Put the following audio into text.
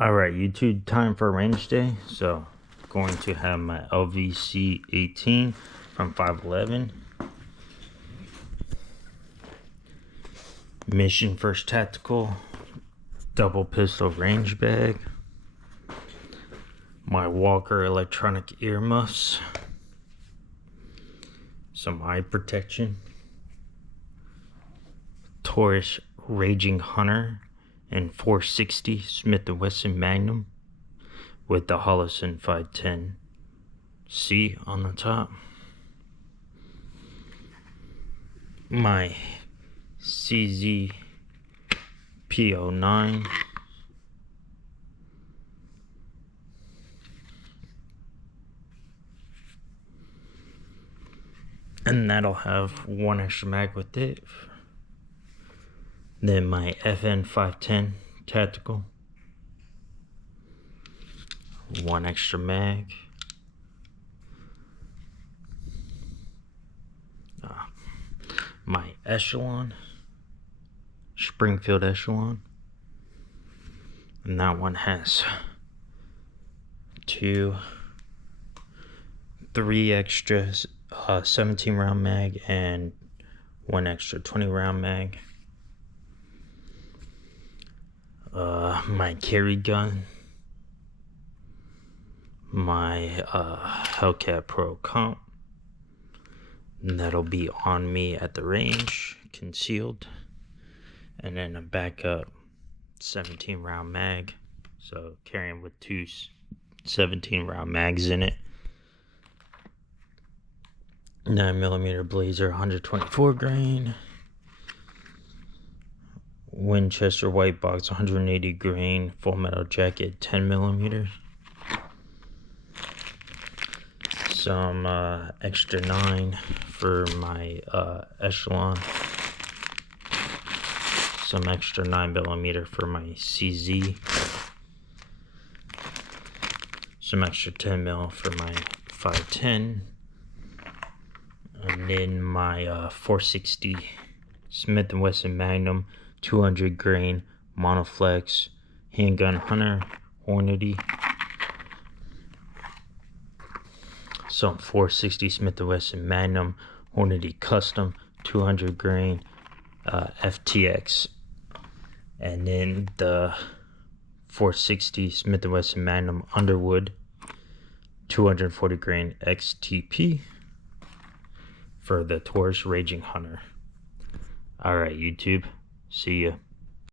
Alright, YouTube, time for range day. So, going to have my LVC 18 from 511. Mission First Tactical double pistol range bag. My Walker electronic earmuffs. Some eye protection. Taurus Raging Hunter and 460 Smith & Wesson Magnum with the Holosun 510C on the top. My CZ P09. And that'll have one extra mag with it. Then my FN 510 tactical. One extra mag. My Echelon. Springfield Echelon. And that one has 3 extras, 17 round mag and 1 extra 20 round mag. My carry gun, my Hellcat Pro comp, and that'll be on me at the range, concealed, and then a backup 17 round mag, so carrying with 2 17 round mags in it. 9mm Blazer 124 grain. Winchester White Box 180 grain Full Metal Jacket 10mm. Some extra 9 for my Echelon. Some extra 9mm for my CZ. Some extra 10mm for my 510. And then my 460 Smith & Wesson Magnum 200 grain Monoflex Handgun Hunter Hornady. Some 460 Smith & Wesson Magnum Hornady Custom 200 grain FTX. And then the 460 Smith & Wesson Magnum Underwood 240 grain XTP for the Taurus Raging Hunter. Alright, YouTube. See ya.